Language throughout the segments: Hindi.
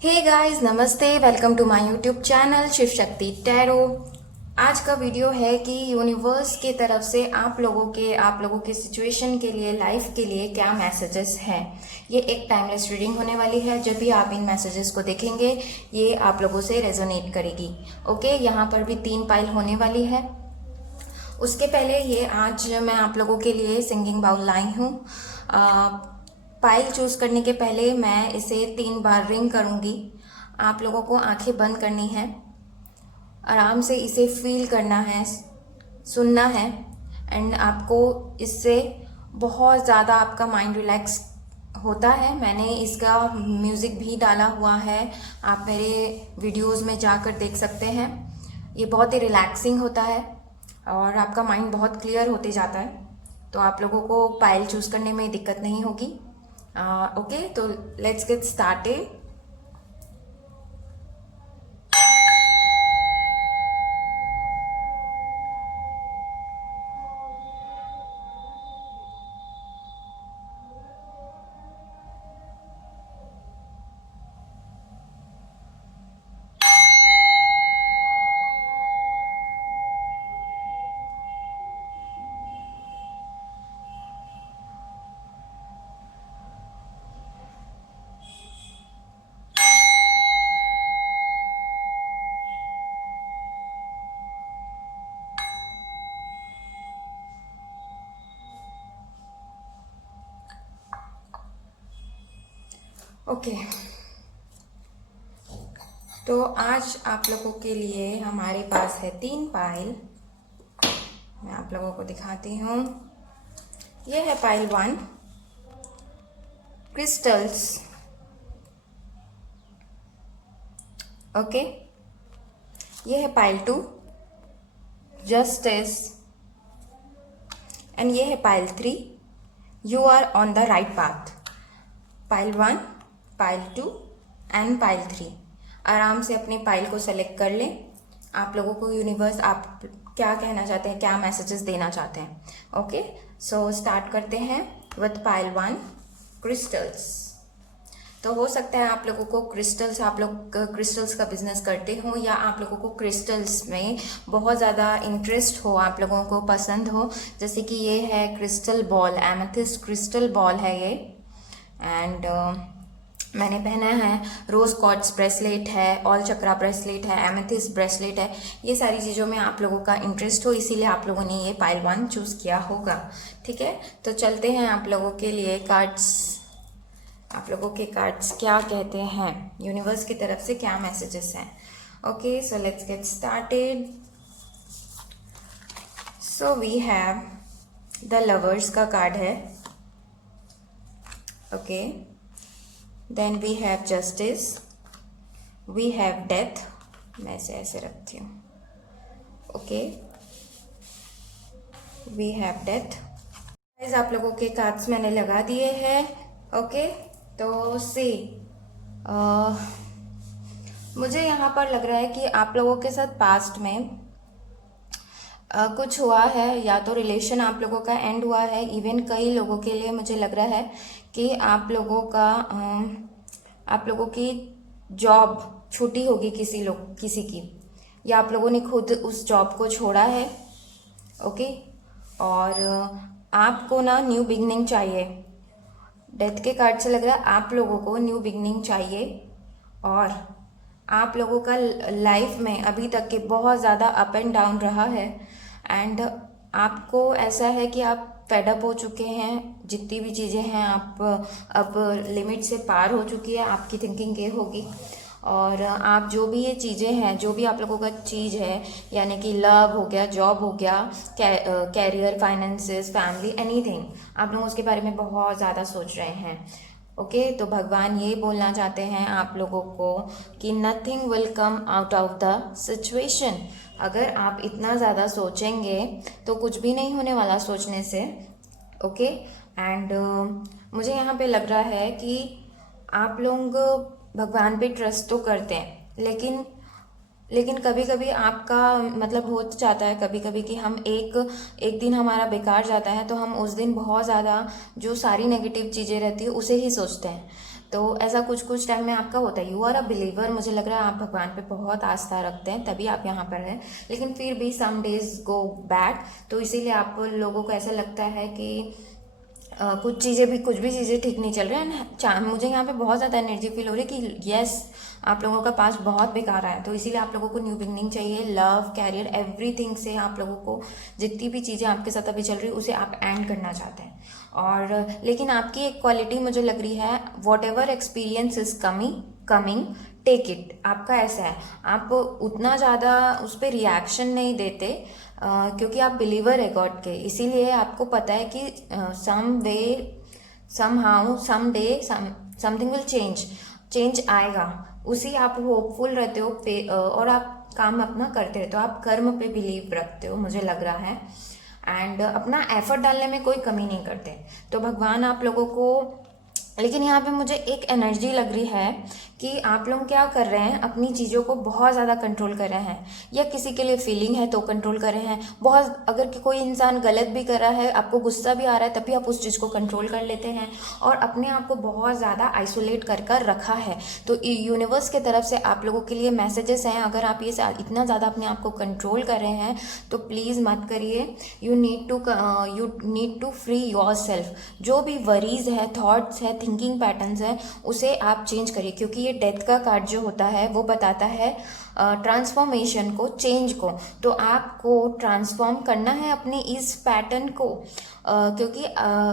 हे गाइस, नमस्ते। Welcome to my YouTube channel Shiv Shakti tarot. आज का वीडियो है कि यूनिवर्स की तरफ से आप लोगों के सिचुएशन के लिए, लाइफ के लिए क्या मैसेजेस हैं। ये एक टाइमलेस रीडिंग होने वाली है। जब भी आप इन मैसेजेस को देखेंगे ये आप लोगों से रेजोनेट करेगी। ओके, यहाँ पर भी 3 पाइल होने वाली है। उसके पहले ये आज मैं आप लोगों के लिए सिंगिंग बाउल लाई हूँ। पाइल चूज करने के पहले मैं इसे 3 बार रिंग करूँगी। आप लोगों को आंखें बंद करनी है, आराम से इसे फील करना है, सुनना है एंड आपको इससे बहुत ज़्यादा आपका माइंड रिलैक्स होता है। मैंने इसका म्यूज़िक भी डाला हुआ है, आप मेरे वीडियोस में जाकर देख सकते हैं। ये बहुत ही रिलैक्सिंग होता है और आपका माइंड बहुत क्लियर होते जाता है, तो आप लोगों को पाइल चूज़ करने में दिक्कत नहीं होगी। ओके, तो लेट्स गेट स्टार्टेड। ओके, तो आज आप लोगों के लिए हमारे पास है 3 पाइल। मैं आप लोगों को दिखाती हूँ। ये है पाइल 1, क्रिस्टल्स। ओके, ये है पाइल 2, जस्टिस। एंड ये है pile 3, you are on the right path. Pile 1, pile 2 and pile 3। आराम से अपनी पाइल को सेलेक्ट कर लें। आप लोगों को यूनिवर्स आप क्या कहना चाहते हैं, क्या मैसेजेस देना चाहते हैं। ओके, सो स्टार्ट करते हैं विथ पाइल 1, क्रिस्टल्स। तो हो सकता है आप लोगों को क्रिस्टल्स, आप लोग क्रिस्टल्स का बिजनेस करते हो या आप लोगों को क्रिस्टल्स में बहुत ज़्यादा इंटरेस्ट हो, आप लोगों को पसंद हो। जैसे कि ये है crystal ball, amethyst crystal ball है ये। एंड मैंने पहना है रोज़ क्वार्ट्ज ब्रेसलेट है, ऑल चक्रा ब्रेसलेट है, एमेथिस्ट ब्रेसलेट है। ये सारी चीज़ों में आप लोगों का इंटरेस्ट हो, इसीलिए आप लोगों ने ये पाइल 1 चूज़ किया होगा। ठीक है, तो चलते हैं आप लोगों के लिए कार्ड्स। आप लोगों के कार्ड्स क्या कहते हैं, यूनिवर्स की तरफ से क्या मैसेजेस हैं। Okay, so let's get started. So we have the lovers का कार्ड है। Okay, then we have justice, we have death. मैं इसे ऐसे रखती हूँ। Okay, we have death. आप लोगों के कार्ड्स मैंने लगा दिए हैं। ओके, तो सी मुझे यहाँ पर लग रहा है कि आप लोगों के साथ पास्ट में कुछ हुआ है, या तो रिलेशन आप लोगों का एंड हुआ है। इवन कई लोगों के लिए मुझे लग रहा है कि आप लोगों की जॉब छूटी होगी किसी की, या आप लोगों ने खुद उस जॉब को छोड़ा है। ओके, और आपको ना न्यू बिगनिंग चाहिए। डेथ के कार्ड से लग रहा है आप लोगों को न्यू बिगनिंग चाहिए, और आप लोगों का लाइफ में अभी तक के बहुत ज़्यादा अप एंड डाउन रहा है। एंड आपको ऐसा है कि आप फेड अप हो चुके हैं, जितनी भी चीज़ें हैं आप अब लिमिट से पार हो चुकी है, आपकी थिंकिंग ये होगी। और आप जो भी ये चीज़ें हैं, जो भी आप लोगों का चीज़ है, यानी कि लव हो गया, जॉब हो गया, कैरियर, फाइनेंसेस, फैमिली, एनीथिंग, आप लोग उसके बारे में बहुत ज़्यादा सोच रहे हैं। ओके, तो भगवान ये बोलना चाहते हैं आप लोगों को कि nothing will come out of the situation. अगर आप इतना ज़्यादा सोचेंगे तो कुछ भी नहीं होने वाला सोचने से। ओके, एंड मुझे यहाँ पे लग रहा है कि आप लोग भगवान पे ट्रस्ट तो करते हैं, लेकिन कभी कभी आपका मतलब हो जाता है कभी कभी कि हम एक दिन हमारा बेकार जाता है, तो हम उस दिन बहुत ज़्यादा जो सारी नेगेटिव चीज़ें रहती है उसे ही सोचते हैं। तो ऐसा कुछ कुछ टाइम में आपका होता है। यू आर अ बिलीवर, मुझे लग रहा है आप भगवान पे बहुत आस्था रखते हैं, तभी आप यहाँ पर हैं। लेकिन फिर भी सम डेज गो बैड, तो इसीलिए आप लोगों को ऐसा लगता है कि कुछ भी चीज़ें ठीक नहीं चल रही है। मुझे यहाँ पे बहुत ज़्यादा एनर्जी फील हो रही है कि यस, आप लोगों का पास बहुत बेकार है, तो इसीलिए आप लोगों को न्यू बिगनिंग चाहिए। लव, कैरियर, एवरीथिंग से आप लोगों को जितनी भी चीज़ें आपके साथ अभी चल रही है उसे आप एंड करना चाहते हैं। और लेकिन आपकी एक क्वालिटी मुझे लग रही है, whatever experience is coming take it. आपका ऐसा है, आप उतना ज़्यादा उस पर रिएक्शन नहीं देते, क्योंकि आप बिलीवर है गॉड के, इसीलिए आपको पता है कि some way somehow some day something will change आएगा। उसी आप होपफुल रहते हो और आप काम अपना करते रहते हो, आप कर्म पे बिलीव रखते हो मुझे लग रहा है, एंड अपना एफर्ट डालने में कोई कमी नहीं करते। तो भगवान आप लोगों को, लेकिन यहाँ पे मुझे एक एनर्जी लग रही है कि आप लोग क्या कर रहे हैं, अपनी चीज़ों को बहुत ज़्यादा कंट्रोल कर रहे हैं, या किसी के लिए फीलिंग है तो कंट्रोल कर रहे हैं बहुत। अगर कोई इंसान गलत भी कर रहा है, आपको गुस्सा भी आ रहा है, तभी आप उस चीज़ को कंट्रोल कर लेते हैं और अपने आप को बहुत ज़्यादा आइसोलेट कर रखा है। तो यूनिवर्स के तरफ से आप लोगों के लिए मैसेजेस हैं, अगर आप ये इतना ज़्यादा अपने आप को कंट्रोल कर रहे हैं तो प्लीज़ मत करिए। You need to free yourself. जो भी वरीज है, थॉट्स है, थिंकिंग पैटर्न्स है, उसे आप चेंज करिए, क्योंकि ये डेथ का कार्ड जो होता है वो बताता है ट्रांसफॉर्मेशन को, चेंज को। तो आपको ट्रांसफॉर्म करना है अपने इस पैटर्न को, क्योंकि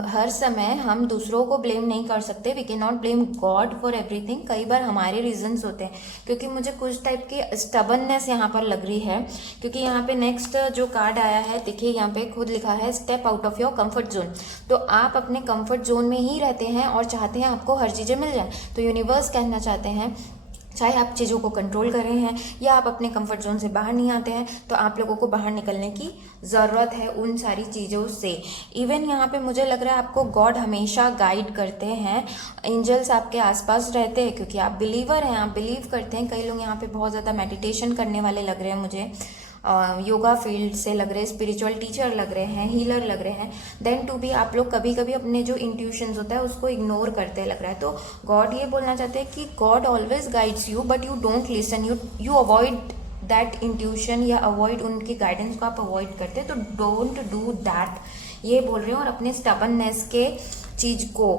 हर समय हम दूसरों को ब्लेम नहीं कर सकते। We can not blame God for everything. कई बार हमारे रीजंस होते हैं, क्योंकि मुझे कुछ टाइप की स्टबननेस यहाँ पर लग रही है, क्योंकि यहाँ पे नेक्स्ट जो कार्ड आया है, देखिए यहाँ पे खुद लिखा है step out of your comfort zone. तो आप अपने कंफर्ट जोन में ही रहते हैं और चाहते हैं आपको हर चीज़ें मिल जाए। तो यूनिवर्स कहना चाहते हैं, चाहे आप चीज़ों को कंट्रोल कर रहे हैं या आप अपने कंफर्ट जोन से बाहर नहीं आते हैं, तो आप लोगों को बाहर निकलने की ज़रूरत है उन सारी चीज़ों से। इवन यहाँ पे मुझे लग रहा है आपको गॉड हमेशा गाइड करते हैं, एंजल्स आपके आसपास रहते हैं, क्योंकि आप बिलीवर हैं, आप बिलीव करते हैं। कई लोग यहाँ पे बहुत ज़्यादा मेडिटेशन करने वाले लग रहे हैं मुझे, योगा फील्ड से लग रहे हैं, स्पिरिचुअल टीचर लग रहे हैं, हीलर लग रहे हैं। देन टू भी आप लोग कभी कभी अपने जो इंट्यूशंस होता है उसको इग्नोर करते लग रहा है। तो गॉड ये बोलना चाहते हैं कि God always guides you, but you don't listen, you avoid that intuition, या अवॉइड उनकी गाइडेंस को आप अवॉइड करते हैं। तो डोंट डू दैट, ये बोल रहे हैं। और अपने स्टबननेस के चीज़ को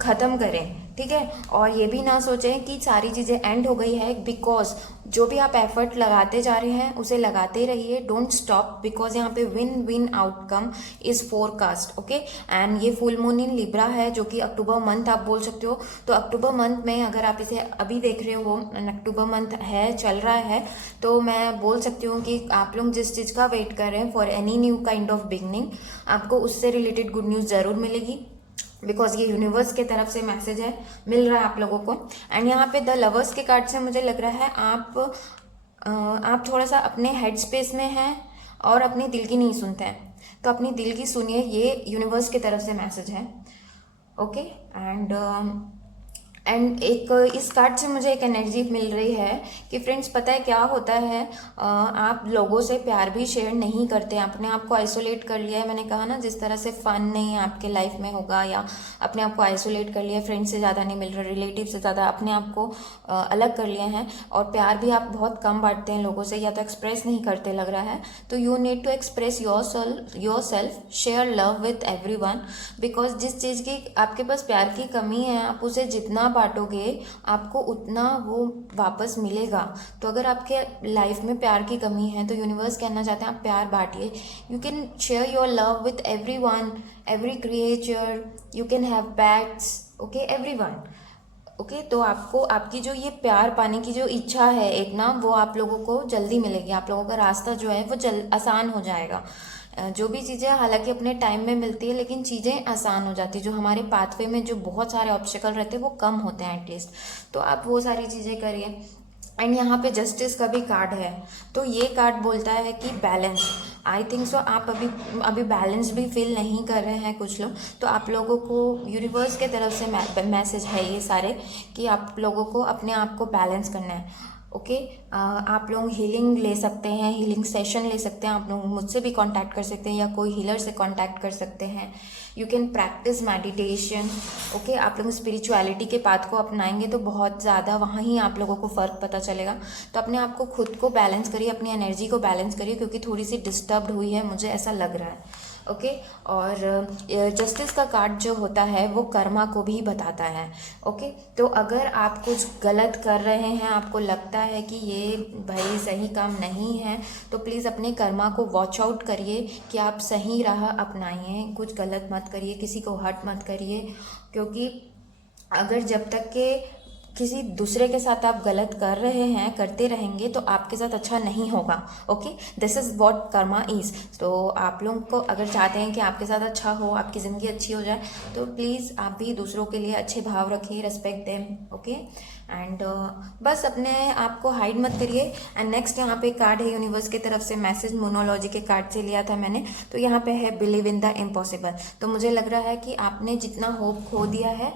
ख़त्म करें, ठीक है। और ये भी ना सोचें कि सारी चीज़ें एंड हो गई है, बिकॉज जो भी आप एफर्ट लगाते जा रहे हैं उसे लगाते रहिए, डोंट स्टॉप, बिकॉज यहाँ पे win win outcome is forecast, okay. And ये फुल मून इन लिब्रा है, जो कि अक्टूबर मंथ आप बोल सकते हो। तो अक्टूबर मंथ में अगर आप इसे अभी देख रहे हो, अक्टूबर मंथ है, चल रहा है, तो मैं बोल सकती हूँ कि आप लोग जिस चीज़ का वेट कर रहे हैं for any new kind of beginning, आपको उससे रिलेटेड गुड न्यूज़ ज़रूर मिलेगी, बिकॉज ये यूनिवर्स के तरफ से मैसेज है, मिल रहा है आप लोगों को। एंड यहाँ पे द लवर्स के कार्ड से मुझे लग रहा है आप थोड़ा सा अपने हेड स्पेस में हैं और अपने दिल की नहीं सुनते हैं, तो अपनी दिल की सुनिए, ये यूनिवर्स की तरफ से मैसेज है, ओके। एंड एक इस कार्ड से मुझे एक एनर्जी मिल रही है कि फ्रेंड्स, पता है क्या होता है, आप लोगों से प्यार भी शेयर नहीं करते हैं, अपने आप को आइसोलेट कर लिया है। मैंने कहा ना, जिस तरह से फन नहीं आपके लाइफ में होगा, या अपने आप को आइसोलेट कर लिया, फ्रेंड से ज़्यादा नहीं मिल रहा, रिलेटिव से ज़्यादा अपने आप को अलग कर लिए हैं, और प्यार भी आप बहुत कम बांटते हैं लोगों से, या तो एक्सप्रेस नहीं करते लग रहा है। तो you need to express yourself, share love with everyone, because जिस चीज़ की आपके पास प्यार की कमी है, आप उसे जितना बांटोगे आपको उतना वो वापस मिलेगा। तो अगर आपके लाइफ में प्यार की कमी है, तो यूनिवर्स कहना चाहते हैं आप प्यार बांटिए। You can share your love with everyone, every creature, you can have pets, okay, everyone, okay. तो आपको आपकी जो ये प्यार पाने की जो इच्छा है एक ना, वो आप लोगों को जल्दी मिलेगी, आप लोगों का रास्ता जो है वो आसान हो जाएगा। जो भी चीज़ें हालांकि अपने टाइम में मिलती है, लेकिन चीज़ें आसान हो जाती है, जो हमारे पाथवे में जो बहुत सारे ऑब्स्टिकल रहते हैं वो कम होते हैं एटलीस्ट। तो आप वो सारी चीज़ें करिए। एंड यहाँ पे जस्टिस का भी कार्ड है, तो ये कार्ड बोलता है कि बैलेंस, आई थिंक सो आप अभी बैलेंस भी फील नहीं कर रहे हैं कुछ लोग, तो आप लोगों को यूनिवर्स के तरफ से मैसेज है ये सारे, कि आप लोगों को अपने आप को बैलेंस करना है। ओके। आप लोग हीलिंग ले सकते हैं, हीलिंग सेशन ले सकते हैं, आप लोग मुझसे भी कांटेक्ट कर सकते हैं या कोई हीलर से कांटेक्ट कर सकते हैं। You can practice meditation. Okay, आप लोग स्पिरिचुअलिटी के पाथ को अपनाएंगे तो बहुत ज़्यादा वहाँ ही आप लोगों को फ़र्क पता चलेगा। तो अपने आप को खुद को बैलेंस करिए, अपनी एनर्जी को बैलेंस करिए, क्योंकि थोड़ी सी डिस्टर्ब्ड हुई है, मुझे ऐसा लग रहा है। ओके। और जस्टिस का कार्ड जो होता है वो कर्मा को भी बताता है। ओके, तो अगर आप कुछ गलत कर रहे हैं, आपको लगता है कि ये भाई सही काम नहीं है, तो प्लीज़ अपने कर्मा को वॉच आउट करिए कि आप सही राह अपनाइए, कुछ गलत मत करिए, किसी को हर्ट मत करिए। क्योंकि अगर जब तक के किसी दूसरे के साथ आप गलत कर रहे हैं, करते रहेंगे, तो आपके साथ अच्छा नहीं होगा। Okay, this is what Karma is. तो आप लोगों को अगर चाहते हैं कि आपके साथ अच्छा हो, आपकी ज़िंदगी अच्छी हो जाए, तो प्लीज़ आप भी दूसरों के लिए अच्छे भाव रखिए, रेस्पेक्ट देम। ओके, एंड बस अपने आप को हाइड मत करिए। एंड नेक्स्ट यहाँ पे कार्ड है यूनिवर्स की तरफ से मैसेज, मोनोलॉजी के कार्ड से लिया था मैंने। तो यहाँ पे है बिलीव इन द इम्पॉसिबल। तो मुझे लग रहा है कि आपने जितना होप खो दिया है,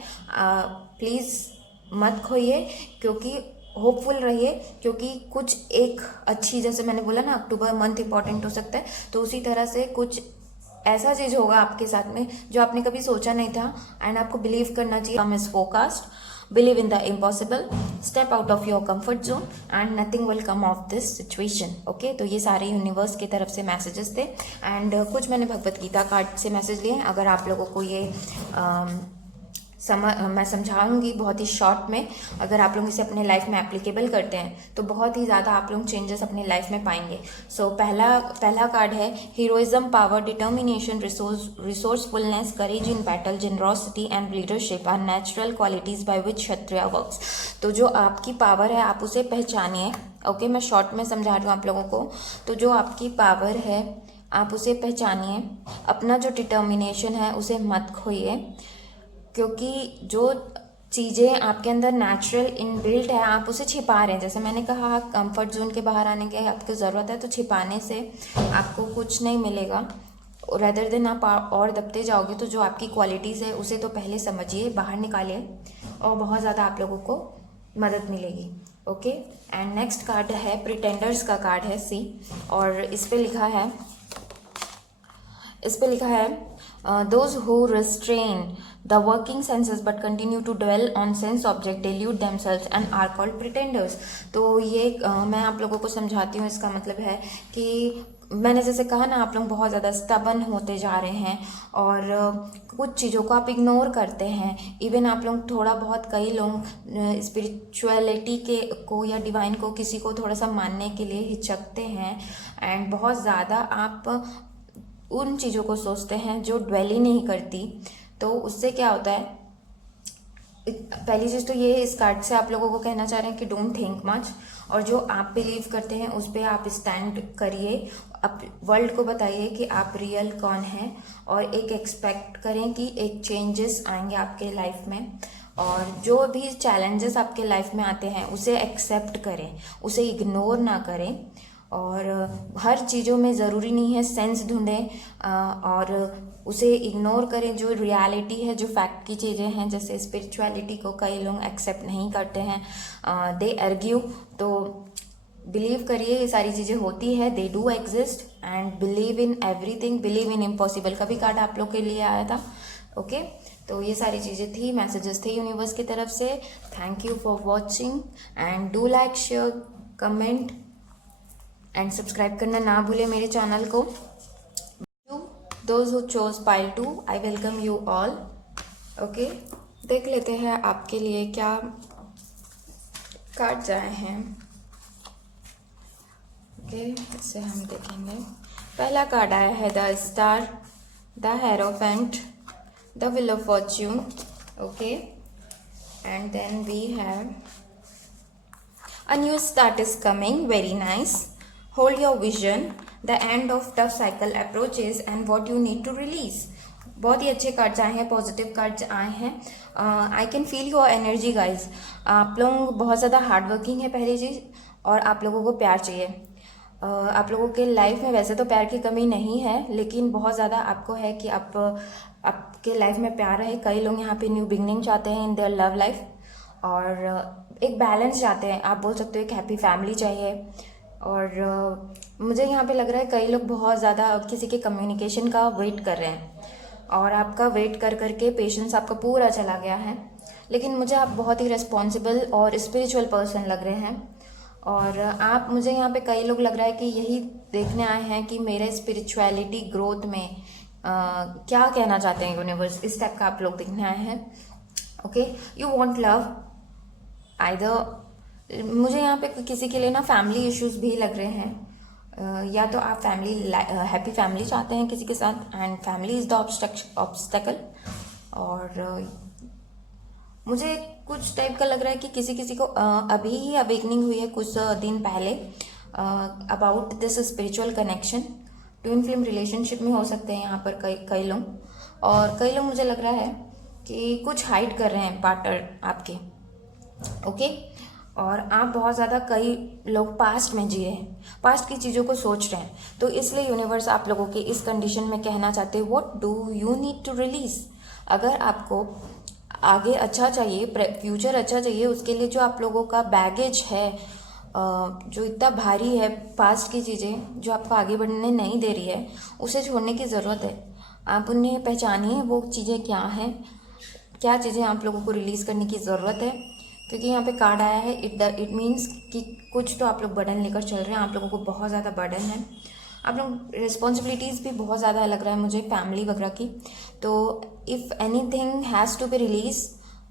प्लीज़ मत खोइए, क्योंकि होपफुल रहिए, क्योंकि कुछ एक अच्छी, जैसे मैंने बोला ना अक्टूबर मंथ इंपॉर्टेंट हो सकता है, तो उसी तरह से कुछ ऐसा चीज़ होगा आपके साथ में जो आपने कभी सोचा नहीं था। एंड आपको बिलीव करना चाहिए। Calm is forecast, believe in the impossible, step out of your comfort zone and nothing will come of this situation. Okay, तो ये सारे यूनिवर्स की तरफ से मैसेजेस थे। एंड कुछ मैंने भगवत गीता कार्ड से मैसेज लिए हैं। अगर आप लोगों को ये मैं समझाऊंगी बहुत ही शॉर्ट में। अगर आप लोग इसे अपने लाइफ में एप्लीकेबल करते हैं तो बहुत ही ज़्यादा आप लोग चेंजेस अपने लाइफ में पाएंगे। सो पहला कार्ड है heroism, power, determination, resourcefulness, courage in battle, generosity and leadership are natural qualities by which Kshatriya works. तो जो आपकी पावर है आप उसे पहचानिए। ओके, मैं शॉर्ट में समझा रही हूँ आप लोगों को। तो जो आपकी पावर है आप उसे पहचानिए, अपना जो डिटर्मिनेशन है उसे मत खोइए, क्योंकि जो चीज़ें आपके अंदर नेचुरल इनबिल्ट है आप उसे छिपा रहे हैं। जैसे मैंने कहा कंफर्ट जोन के बाहर आने की आपको ज़रूरत है, तो छिपाने से आपको कुछ नहीं मिलेगा। रेदर देन आप और दबते जाओगे। तो जो आपकी क्वालिटीज़ है उसे तो पहले समझिए, बाहर निकालिए, और बहुत ज़्यादा आप लोगों को मदद मिलेगी। ओके, एंड नेक्स्ट कार्ड है प्रिटेंडर्स का कार्ड है सी, और इस पे लिखा है those who restrain the working senses but continue to dwell on sense object delude themselves and are called pretenders। तो ये मैं आप लोगों को समझाती हूँ। इसका मतलब है कि मैंने जैसे कहा ना, आप लोग बहुत ज़्यादा स्टबन होते जा रहे हैं और कुछ चीज़ों को आप इग्नोर करते हैं। इवन आप लोग थोड़ा बहुत, कई लोग स्पिरिचुअलिटी को या डिवाइन को, किसी को थोड़ा सा मानने के लिए हिचकते हैं। एंड बहुत ज़्यादा आप उन चीज़ों को सोचते हैं जो ड्वेल ही नहीं करती। तो उससे क्या होता है, पहली चीज़ तो ये इस कार्ड से आप लोगों को कहना चाह रहे हैं कि डोंट थिंक मच, और जो आप बिलीव करते हैं उस पर आप स्टैंड करिए। आप वर्ल्ड को बताइए कि आप रियल कौन हैं, और एक एक्सपेक्ट करें कि एक चेंजेस आएंगे आपके लाइफ में। और जो भी चैलेंजेस आपके लाइफ में आते हैं उसे एक्सेप्ट करें, उसे इग्नोर ना करें। और हर चीज़ों में ज़रूरी नहीं है सेंस ढूंढें, और उसे इग्नोर करें। जो रियलिटी है, जो फैक्ट की चीज़ें हैं, जैसे स्पिरिचुअलिटी को कई लोग एक्सेप्ट नहीं करते हैं, दे आर्ग्यू। तो बिलीव करिए ये सारी चीज़ें होती है, they do exist, and believe in everything, believe in impossible का भी कार्ड आप लोग के लिए आया था। ओके, तो ये सारी चीज़ें थी, मैसेजेस थे यूनिवर्स की तरफ से। Thank you for watching, and do like, share, comment and subscribe करना ना भूले मेरे चैनल को। Those who chose pile 2, I welcome you all. Okay, देख लेते हैं आपके लिए क्या कार्ड्स आए हैं। ओके, इसे हम देखेंगे। पहला कार्ड आया है the star, the hierophant, the wheel of fortune. Okay, and then we have a new start is coming, very nice, hold your vision, the end of tough cycle approaches and what you need to release। बहुत ही अच्छे कार्ड्स आए हैं, पॉजिटिव कार्ड्स आए हैं। I can feel your energy guys. आप लोग बहुत ज़्यादा हार्ड वर्किंग है पहली चीज़, और आप लोगों को प्यार चाहिए। आप लोगों के लाइफ में वैसे तो प्यार की कमी नहीं है, लेकिन बहुत ज़्यादा आपको है कि आपके लाइफ में प्यार है। कई लोग यहाँ पे न्यू बिगनिंग चाहते हैं इन देयर लव लाइफ, और एक बैलेंस चाहते हैं, आप बोल सकते हो एक हैप्पी फैमिली चाहिए। और मुझे यहाँ पे लग रहा है कई लोग बहुत ज़्यादा किसी के कम्युनिकेशन का वेट कर रहे हैं, और आपका वेट कर करके पेशेंस आपका पूरा चला गया है। लेकिन मुझे आप बहुत ही रिस्पॉन्सिबल और स्पिरिचुअल पर्सन लग रहे हैं, और आप, मुझे यहाँ पे कई लोग लग रहा है कि यही देखने आए हैं कि मेरे स्पिरिचुअलिटी ग्रोथ में क्या कहना चाहते हैं यूनिवर्स, इस टाइप का आप लोग देखने आए हैं। Okay, you want love either, मुझे यहाँ पे किसी के लिए ना फैमिली इश्यूज भी लग रहे हैं, या तो आप फैमिली हैप्पी फैमिली चाहते हैं किसी के साथ, and family is the obstacle. और मुझे कुछ टाइप का लग रहा है कि किसी किसी को अभी ही अवेकनिंग हुई है कुछ दिन पहले about this spiritual connection. Twin flame relationship में हो सकते हैं यहाँ पर कई लोग, और कई लोग मुझे लग रहा है कि कुछ हाइड कर रहे हैं पार्टनर आपके। ओके, और आप बहुत ज़्यादा, कई लोग पास्ट में जी रहे हैं, पास्ट की चीज़ों को सोच रहे हैं, तो इसलिए यूनिवर्स आप लोगों के इस कंडीशन में कहना चाहते हैं what do you need to release. अगर आपको आगे अच्छा चाहिए, फ्यूचर अच्छा चाहिए, उसके लिए जो आप लोगों का बैगेज है, जो इतना भारी है, पास्ट की चीज़ें जो आपको आगे बढ़ने नहीं दे रही है, उसे छोड़ने की ज़रूरत है। आप उन्हें पहचानिए, वो चीज़ें क्या हैं, क्या चीज़ें आप लोगों को रिलीज़ करने की ज़रूरत है। क्योंकि यहाँ पे कार्ड आया है, इट मीन्स कि कुछ तो आप लोग बर्डन लेकर चल रहे हैं, आप लोगों को बहुत ज़्यादा बर्डन है, आप लोग रिस्पॉन्सिबिलिटीज़ भी बहुत ज़्यादा लग रहा है मुझे फैमिली वगैरह की। तो if anything has to be release,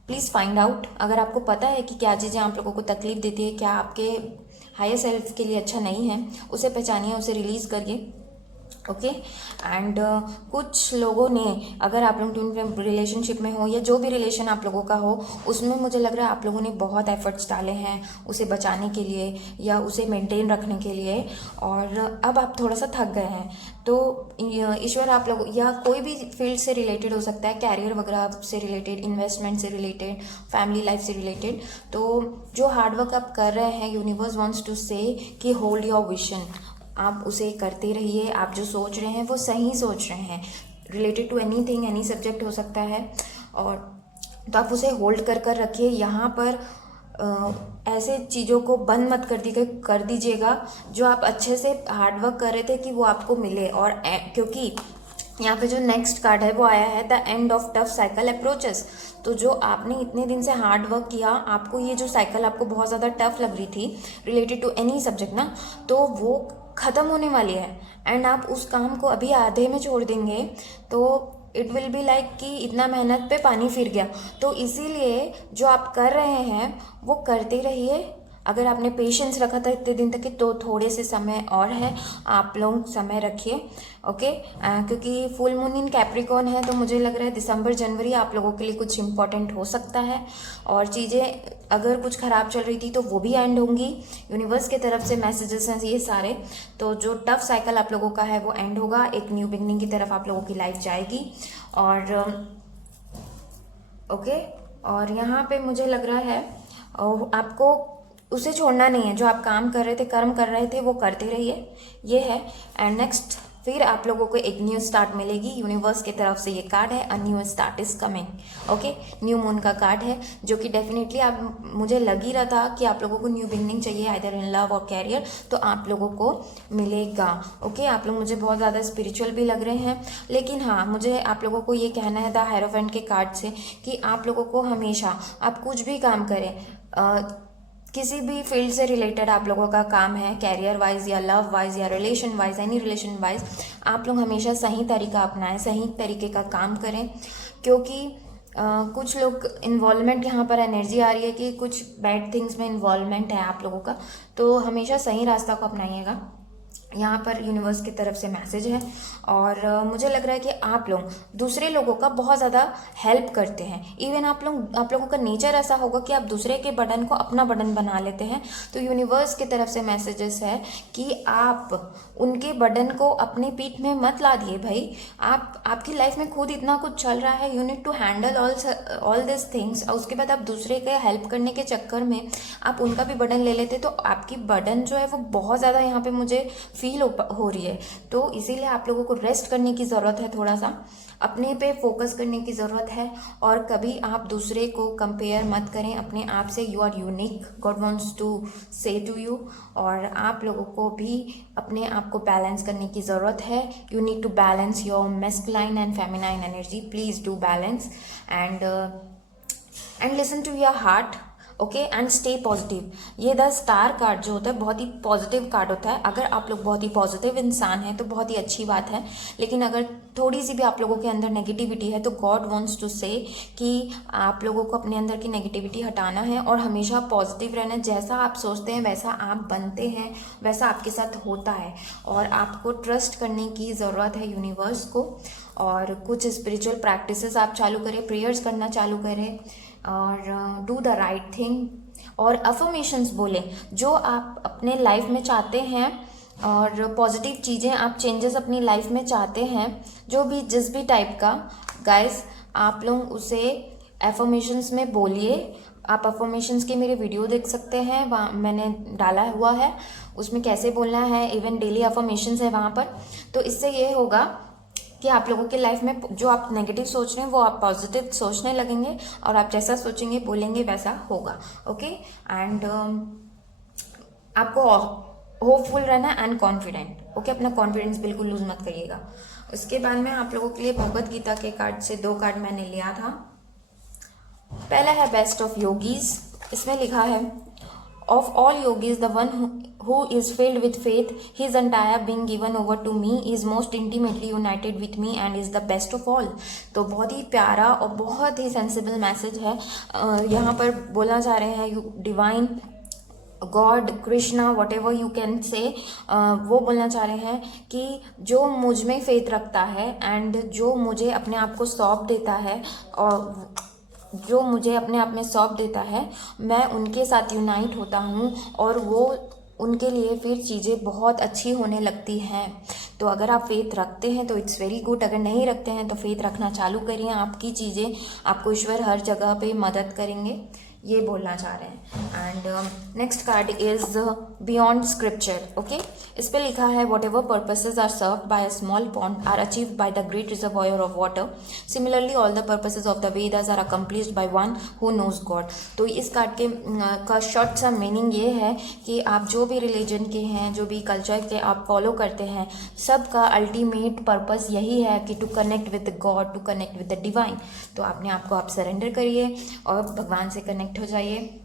please find out. अगर आपको पता है कि क्या चीज़ें आप लोगों को तकलीफ देती है, क्या आपके हायर सेल्फ के लिए अच्छा नहीं है, उसे पहचानिए, उसे रिलीज़ करिए। ओके, एंड कुछ लोगों ने, अगर आप लोग ट्विन रिलेशनशिप में हो या जो भी रिलेशन आप लोगों का हो, उसमें मुझे लग रहा है आप लोगों ने बहुत एफर्ट्स डाले हैं उसे बचाने के लिए या उसे मेंटेन रखने के लिए, और अब आप थोड़ा सा थक गए हैं। तो ईश्वर आप लोग, या कोई भी फील्ड से रिलेटेड हो सकता है, कैरियर वगैरह से रिलेटेड, इन्वेस्टमेंट से रिलेटेड, फैमिली लाइफ से रिलेटेड, तो जो हार्डवर्क आप कर रहे हैं, यूनिवर्स वांट्स टू से कि होल्ड योर विजन, आप उसे करते रहिए। आप जो सोच रहे हैं वो सही सोच रहे हैं, related to anything, any subject हो सकता है, और तो आप उसे होल्ड कर रखिए। यहाँ पर ऐसे चीज़ों को बंद मत कर दीजिएगा जो आप अच्छे से हार्डवर्क कर रहे थे कि वो आपको मिले। और क्योंकि यहाँ पे जो नेक्स्ट कार्ड है वो आया है the end of tough cycle approaches, तो जो आपने इतने दिन से हार्ड वर्क किया, आपको ये जो साइकिल आपको बहुत ज़्यादा टफ लग रही थी रिलेटेड टू एनी सब्जेक्ट ना, तो वो ख़त्म होने वाली है, एंड आप उस काम को अभी आधे में छोड़ देंगे तो इट विल बी लाइक कि इतना मेहनत पे पानी फिर गया। तो इसीलिए जो आप कर रहे हैं वो करते रहिए। अगर आपने पेशेंस रखा था इतने दिन तक तो थोड़े से समय और है, आप लोग समय रखिए। ओके, क्योंकि फुल मून इन कैप्रिकॉर्न है, तो मुझे लग रहा है दिसंबर जनवरी आप लोगों के लिए कुछ इंपॉर्टेंट हो सकता है, और चीज़ें अगर कुछ ख़राब चल रही थी तो वो भी एंड होंगी। यूनिवर्स के तरफ से मैसेजेस हैं ये सारे, तो जो टफ साइकिल आप लोगों का है वो एंड होगा, एक न्यू बिगनिंग की तरफ आप लोगों की लाइफ जाएगी। और ओके, और यहाँ पे मुझे लग रहा है आपको उसे छोड़ना नहीं है, जो आप काम कर रहे थे, कर्म कर रहे थे, वो करते रहिए, ये है। एंड नेक्स्ट फिर आप लोगों को एक न्यू स्टार्ट मिलेगी यूनिवर्स की तरफ से। ये कार्ड है a new start is coming. Okay, new moon का कार्ड है, जो कि डेफिनेटली आप, मुझे लग ही रहा था कि आप लोगों को न्यू बिगनिंग चाहिए आइदर इन लव और कैरियर, तो आप लोगों को मिलेगा। ओके, आप लोग मुझे बहुत ज़्यादा स्पिरिचुअल भी लग रहे हैं, लेकिन हाँ, मुझे आप लोगों को ये कहना है द हायरोफेंट के कार्ड से कि आप लोगों को हमेशा, आप कुछ भी काम करें, किसी भी फील्ड से रिलेटेड आप लोगों का काम है, कैरियर वाइज या लव वाइज या relation wise, any relation wise, आप लोग हमेशा सही तरीका अपनाएं, सही तरीके का काम करें। क्योंकि कुछ लोग इन्वॉल्वमेंट, यहाँ पर एनर्जी आ रही है कि कुछ बैड थिंग्स में इन्वॉल्वमेंट है आप लोगों का, तो हमेशा सही रास्ता को अपनाइएगा। यहाँ पर यूनिवर्स की तरफ से मैसेज है, और मुझे लग रहा है कि आप लोग दूसरे लोगों का बहुत ज़्यादा हेल्प करते हैं। इवन आप लोगों का नेचर ऐसा होगा कि आप दूसरे के बर्डन को अपना बर्डन बना लेते हैं। तो यूनिवर्स की तरफ से मैसेजेस है कि आप उनके बर्डन को अपनी पीठ में मत ला दिए भाई। आपकी लाइफ में खुद इतना कुछ चल रहा है, you need to handle all this things. और उसके बाद आप दूसरे के हेल्प करने के चक्कर में आप उनका भी बर्डन ले लेते, तो आपकी बर्डन जो है वो बहुत ज़्यादा यहाँ पे मुझे फील हो रही है। तो इसीलिए आप लोगों को रेस्ट करने की ज़रूरत है, थोड़ा सा अपने पे फोकस करने की ज़रूरत है। और कभी आप दूसरे को कंपेयर मत करें अपने आप से। You are unique, God wants to say to you. और आप लोगों को भी अपने आप को बैलेंस करने की ज़रूरत है। You need to balance your masculine and feminine energy. Please do balance and listen to your heart, okay, and stay positive. ये द स्टार कार्ड जो होता है बहुत ही पॉजिटिव कार्ड होता है। अगर आप लोग बहुत ही पॉजिटिव इंसान हैं तो बहुत ही अच्छी बात है, लेकिन अगर थोड़ी सी भी आप लोगों के अंदर नेगेटिविटी है तो गॉड वांट्स टू से कि आप लोगों को अपने अंदर की नेगेटिविटी हटाना है और हमेशा पॉजिटिव रहना है। जैसा आप सोचते हैं वैसा आप बनते हैं, वैसा आपके साथ होता है। और आपको ट्रस्ट करने की ज़रूरत है यूनिवर्स को। और कुछ स्पिरिचुअल प्रैक्टिसेस आप चालू करें, प्रेयर्स करना चालू करें और डू द राइट थिंग। और अफर्मेशंस बोलें जो आप अपने लाइफ में चाहते हैं और पॉजिटिव चीज़ें आप चेंजेस अपनी लाइफ में चाहते हैं, जो भी जिस भी टाइप का, गाइस आप लोग उसे अफर्मेशंस में बोलिए। आप अफर्मेशंस की मेरे वीडियो देख सकते हैं, वहाँ मैंने डाला हुआ है, उसमें कैसे बोलना है, इवन डेली अफर्मेशंस है वहाँ पर। तो इससे ये होगा कि आप लोगों के लाइफ में जो आप नेगेटिव सोच रहे हैं वो आप पॉजिटिव सोचने लगेंगे और आप जैसा सोचेंगे बोलेंगे वैसा होगा, ओके। एंड आपको होपफुल रहना एंड कॉन्फिडेंट, ओके। अपना कॉन्फिडेंस बिल्कुल लूज मत करिएगा। उसके बाद में आप लोगों के लिए भगवत गीता के कार्ड से 2 कार्ड मैंने लिया था। पहला है बेस्ट ऑफ योगीज। इसमें लिखा है of all yogis the one who is filled with faith, his entire being given over to me, is most intimately united with me and is the best of all। तो बहुत ही प्यारा और बहुत ही सेंसिबल मैसेज है। यहाँ पर बोलना चाह रहे हैं divine God, Krishna, what ever you can से, वो बोलना चाह रहे हैं कि जो मुझ में फेथ रखता है एंड जो मुझे अपने आप को सौंप देता है और जो मुझे अपने आप में सौंप देता है, मैं उनके साथ यूनाइट होता हूँ और वो उनके लिए फिर चीज़ें बहुत अच्छी होने लगती हैं। तो अगर आप फेथ रखते हैं तो इट्स वेरी गुड, अगर नहीं रखते हैं तो फेथ रखना चालू करिए। आपकी चीज़ें, आपको ईश्वर हर जगह पे मदद करेंगे, ये बोलना चाह रहे हैं। And next card is beyond scripture, okay. इस पे लिखा है whatever purposes are served by a small pond are achieved by the great reservoir of water, similarly all the purposes of the Vedas are accomplished by one who knows God. तो इस कार्ड के का शॉर्ट सा मीनिंग ये है कि आप जो भी रिलीजन के हैं, जो भी कल्चर के आप फॉलो करते हैं, सबका अल्टीमेट पर्पस यही है कि to connect with God, to connect with the divine. तो अपने आप को आप सरेंडर करिए और भगवान से कनेक्ट हो जाइए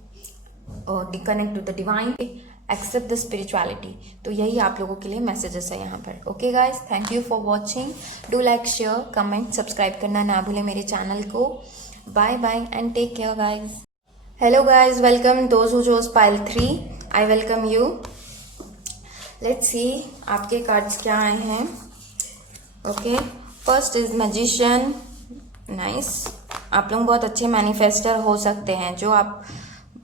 और connect to the divine, accept the spirituality. तो यही आप लोगों के लिए मैसेजेस है यहाँ पर, okay guys. Thank you for watching. Do like, share, comment, subscribe करना ना भूलें मेरे चैनल को। Bye bye and take care guys. Hello guys, welcome those who chose pile 3, I welcome you. Let's see आपके कार्ड्स क्या आए हैं, okay. First is magician, nice. आप लोग बहुत अच्छे मैनिफेस्टर हो सकते हैं, जो आप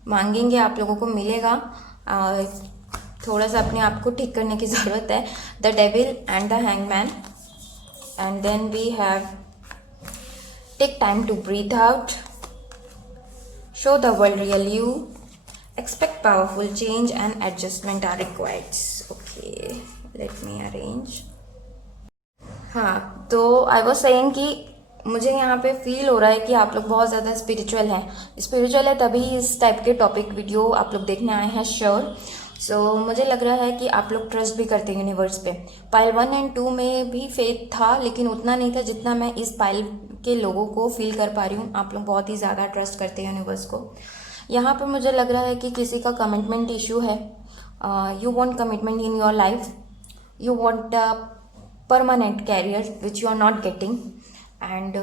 मांगेंगे आप लोगों को मिलेगा। थोड़ा सा अपने आप को ठीक करने की ज़रूरत है। The devil and the hangman. And then we have take time to breathe out, show the world real you, expect powerful change and adjustment are required, okay. Let me arrange. हाँ, तो आई वॉज सेइंग कि मुझे यहाँ पे फील हो रहा है कि आप लोग बहुत ज़्यादा स्पिरिचुअल हैं। स्पिरिचुअल है तभी इस टाइप के टॉपिक वीडियो आप लोग देखने आए हैं, श्योर। सो मुझे लग रहा है कि आप लोग ट्रस्ट भी करते हैं यूनिवर्स पे। पाइल 1 एंड 2 में भी फेथ था, लेकिन उतना नहीं था जितना मैं इस पाइल के लोगों को फील कर पा रही हूँ। आप लोग बहुत ही ज़्यादा ट्रस्ट करते हैं यूनिवर्स को। यहाँ पर मुझे लग रहा है कि किसी का कमिटमेंट इशू है। You want commitment in your life, you want a permanent career which you are not getting. एंड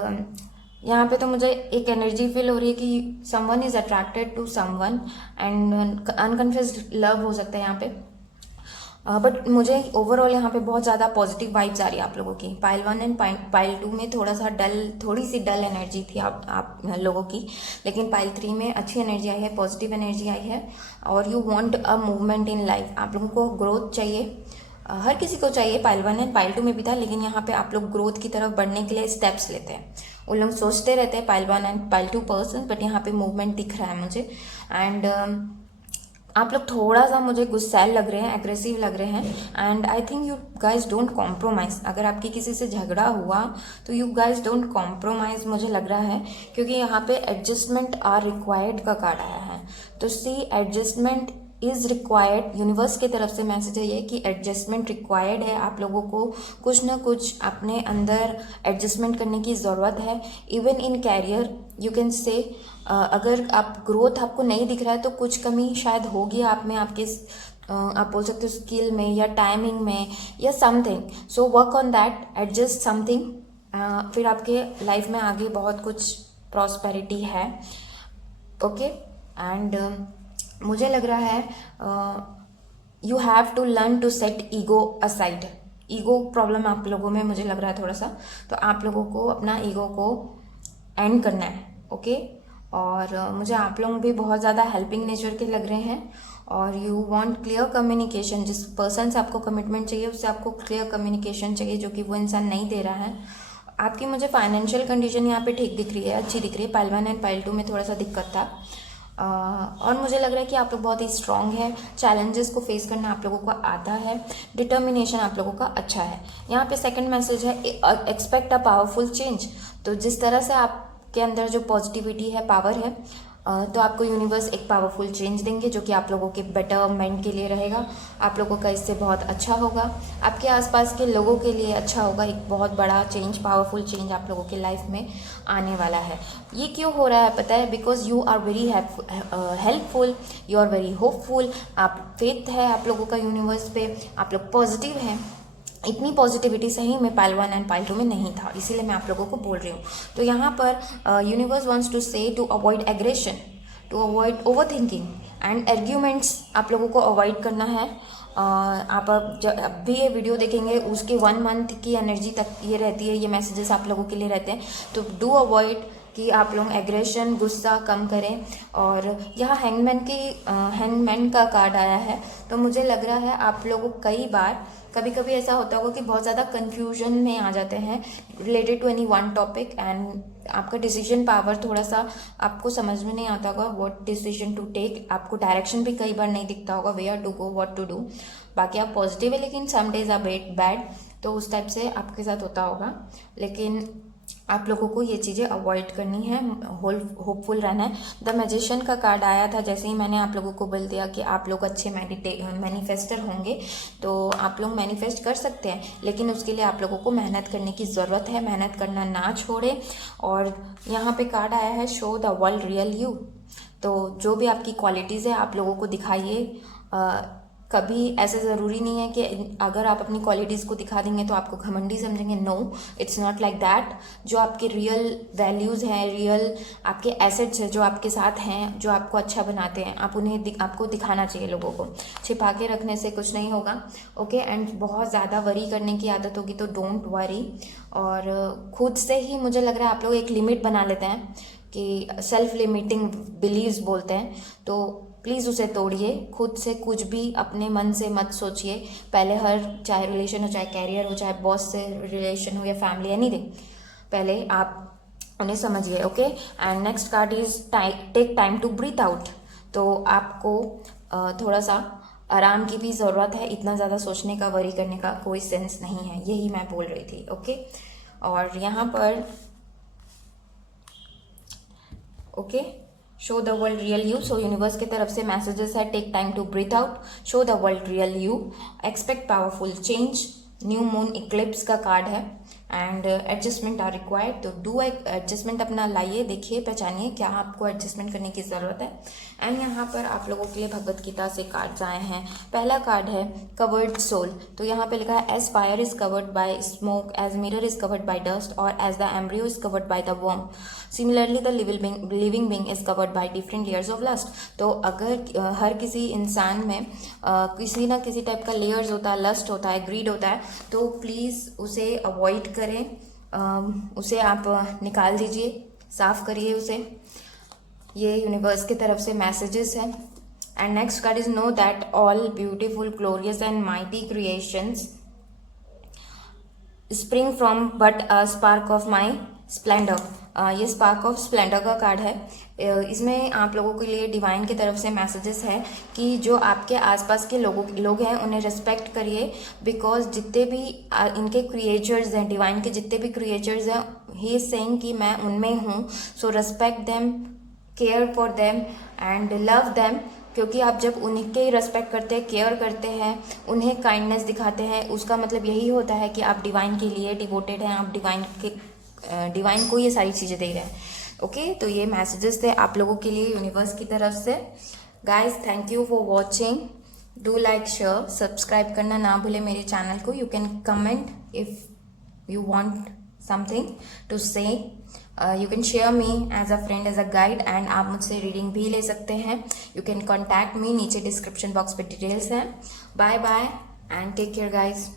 यहाँ पे तो मुझे एक एनर्जी फील हो रही है कि someone is attracted to someone and unconfessed love हो सकता है यहाँ पे। बट मुझे ओवरऑल यहाँ पे बहुत ज़्यादा पॉजिटिव वाइब्स आ रही है आप लोगों की। पाइल 1 एंड पाइल 2 में थोड़ी सी डल एनर्जी थी आप लोगों की, लेकिन पाइल 3 में अच्छी एनर्जी आई है, पॉजिटिव एनर्जी आई है। और you want a movement in life, आप लोगों को ग्रोथ चाहिए। हर किसी को चाहिए, पाइल 1 एंड पाइल 2 में भी था, लेकिन यहाँ पे आप लोग ग्रोथ की तरफ बढ़ने के लिए स्टेप्स लेते हैं। वो लोग सोचते रहते हैं pile 1 and pile 2 person, but यहाँ पे मूवमेंट दिख रहा है मुझे। एंड आप लोग थोड़ा सा मुझे गुस्सैल लग रहे हैं, एग्रेसिव लग रहे हैं, and I think you guys don't compromise. अगर आपकी किसी से झगड़ा हुआ तो यू गाइज डोंट कॉम्प्रोमाइज़ मुझे लग रहा है, क्योंकि यहाँ पे एडजस्टमेंट आर रिक्वायर्ड का कार्ड आया है। तो सी एडजस्टमेंट इज़ रिक्वायर्ड, यूनिवर्स की तरफ से मैसेज है ये कि एडजस्टमेंट रिक्वायर्ड है। आप लोगों को कुछ ना कुछ अपने अंदर एडजस्टमेंट करने की ज़रूरत है। Even in career you can say, अगर आप ग्रोथ आपको नहीं दिख रहा है तो कुछ कमी शायद होगी आप में, आपके आप बोल सकते हो स्किल में या टाइमिंग में या something. So work on that, adjust something, फिर आपके लाइफ में आगे बहुत कुछ प्रॉस्पेरिटी है। ओके एंड मुझे लग रहा है you have to learn to set ego aside. Ego problem आप लोगों में मुझे लग रहा है थोड़ा सा, तो आप लोगों को अपना ईगो को एंड करना है। ओके और मुझे आप लोग भी बहुत ज़्यादा हेल्पिंग नेचर के लग रहे हैं, और यू वांट क्लियर कम्युनिकेशन। जिस पर्सन से आपको कमिटमेंट चाहिए उससे आपको क्लियर कम्युनिकेशन चाहिए, जो कि वो इंसान नहीं दे रहा है। आपकी मुझे फाइनेंशियल कंडीशन यहाँ पे ठीक दिख रही है, अच्छी दिख रही है। पाइल 1 एंड पाइल 2 में थोड़ा सा दिक्कत था, और मुझे लग रहा है कि आप लोग बहुत ही स्ट्रांग है, चैलेंजेस को फेस करना आप लोगों को आता है, डिटर्मिनेशन आप लोगों का अच्छा है। यहाँ पे सेकंड मैसेज है एक्सपेक्ट अ पावरफुल चेंज। तो जिस तरह से आपके अंदर जो पॉजिटिविटी है, पावर है, तो आपको यूनिवर्स एक पावरफुल चेंज देंगे जो कि आप लोगों के बेटरमेंट के लिए रहेगा। आप लोगों का इससे बहुत अच्छा होगा, आपके आसपास के लोगों के लिए अच्छा होगा। एक बहुत बड़ा चेंज, पावरफुल चेंज आप लोगों के लाइफ में आने वाला है। ये क्यों हो रहा है पता है? Because you are very helpful, you are very hopeful. आप फेथ है आप लोगों का यूनिवर्स पे, आप लोग पॉजिटिव हैं। इतनी पॉजिटिविटी सही में पाइल 1 एंड पाइल 2 में नहीं था, इसीलिए मैं आप लोगों को बोल रही हूँ। तो यहाँ पर universe wants to say to avoid aggression, to avoid overthinking and arguments. आप लोगों को अवॉइड करना है। आप अब भी ये वीडियो देखेंगे उसके 1 मंथ की एनर्जी तक ये रहती है, ये मैसेजेस आप लोगों के लिए रहते हैं। तो डू अवॉइड कि आप लोग एग्रेशन, गुस्सा कम करें। और यहाँ हैंगमैन का कार्ड आया है, तो मुझे लग रहा है आप लोगों कई बार कभी कभी ऐसा होता होगा कि बहुत ज़्यादा कन्फ्यूजन में आ जाते हैं related to any one topic, and आपका डिसीजन पावर थोड़ा सा आपको समझ में नहीं आता होगा व्हाट डिसीजन टू टेक। आपको डायरेक्शन भी कई बार नहीं दिखता होगा, where to go, what to do. बाकी आप पॉजिटिव है लेकिन सम डेज आर बैड, तो उस टाइप से आपके साथ होता होगा। लेकिन आप लोगों को ये चीज़ें अवॉइड करनी है, होपफुल रहना है। द मैजिशियन का कार्ड आया था, जैसे ही मैंने आप लोगों को बोल दिया कि आप लोग अच्छे मैनिफेस्टर होंगे, तो आप लोग मैनिफेस्ट कर सकते हैं, लेकिन उसके लिए आप लोगों को मेहनत करने की ज़रूरत है। मेहनत करना ना छोड़ें। और यहाँ पे कार्ड आया है show the world real you. तो जो भी आपकी क्वालिटीज़ है आप लोगों को दिखाइए। कभी ऐसा ज़रूरी नहीं है कि अगर आप अपनी क्वालिटीज़ को दिखा देंगे तो आपको घमंडी समझेंगे। No, it's not like that. जो आपके रियल वैल्यूज़ हैं, रियल आपके एसेट्स हैं जो आपके साथ हैं, जो आपको अच्छा बनाते हैं, आप उन्हें आपको दिखाना चाहिए लोगों को। छिपा के रखने से कुछ नहीं होगा। ओके एंड बहुत ज़्यादा वरी करने की आदत होगी तो डोंट वरी। और खुद से ही मुझे लग रहा है आप लोग एक लिमिट बना लेते हैं कि सेल्फ लिमिटिंग बिलीव्स बोलते हैं, तो प्लीज़ उसे तोड़िए। खुद से कुछ भी अपने मन से मत सोचिए। पहले चाहे रिलेशन हो, चाहे कैरियर हो, चाहे बॉस से रिलेशन हो या फैमिली, एनीथिंग, पहले आप उन्हें समझिए। Okay and next card is take time to breathe out. तो आपको थोड़ा सा आराम की भी ज़रूरत है। इतना ज़्यादा सोचने का, वरी करने का कोई सेंस नहीं है, यही मैं बोल रही थी। ओके और यहाँ पर okay show the world real you. So universe की तरफ से मैसेजेस है take time to breathe out, show the world real you, expect powerful change, new moon eclipse का कार्ड है, एंड एडजस्टमेंट आर रिक्वायर्ड। तो डू एडजस्टमेंट अपना लाइए, देखिए, पहचानिए क्या आपको एडजस्टमेंट करने की ज़रूरत है। एंड यहाँ पर आप लोगों के लिए भगवत गीता से कार्ड्स आए हैं। पहला कार्ड है कवर्ड सोल। तो यहाँ पे लिखा है as fire is covered by smoke, as mirror is covered by dust, और as the embryo is covered by the वर्म, similarly the living being is covered by different layers of lust. तो अगर हर किसी इंसान में किसी ना किसी टाइप का लेयर्स होता है, लस्ट होता है, ग्रीड होता है, तो प्लीज़ उसे अवॉइड करें, उसे आप निकाल दीजिए, साफ करिए उसे। ये यूनिवर्स की तरफ से मैसेजेस है। And next card is know that all beautiful, glorious and mighty creations spring from but a spark of my Splendor. ये स्पार्क ऑफ स्प्लेंडर का कार्ड है। इसमें आप लोगों के लिए डिवाइन की तरफ से मैसेजेस है कि जो आपके आसपास के लोग हैं उन्हें रिस्पेक्ट करिए, बिकॉज जितने भी इनके क्रिएचर्स हैं, डिवाइन के जितने भी क्रिएचर्स हैं, ही इज सेइंग कि मैं उनमें हूँ, so respect them, care for them and love them. क्योंकि आप जब उनके रेस्पेक्ट करते हैं, केयर करते हैं, उन्हें काइंडनेस दिखाते हैं, उसका मतलब यही होता है कि आप डिवाइन के लिए डिवोटेड हैं, आप डिवाइन को ये सारी चीज़ें दे रहे हैं। ओके, तो ये मैसेजेस थे आप लोगों के लिए यूनिवर्स की तरफ से। Guys, thank you for watching. Do like, share, subscribe करना ना भूले मेरे चैनल को। You can comment if you want something to say. You can share me as a friend, as a guide, and आप मुझसे रीडिंग भी ले सकते हैं। You can contact me, नीचे डिस्क्रिप्शन बॉक्स पे डिटेल्स हैं। Bye bye and take care guys.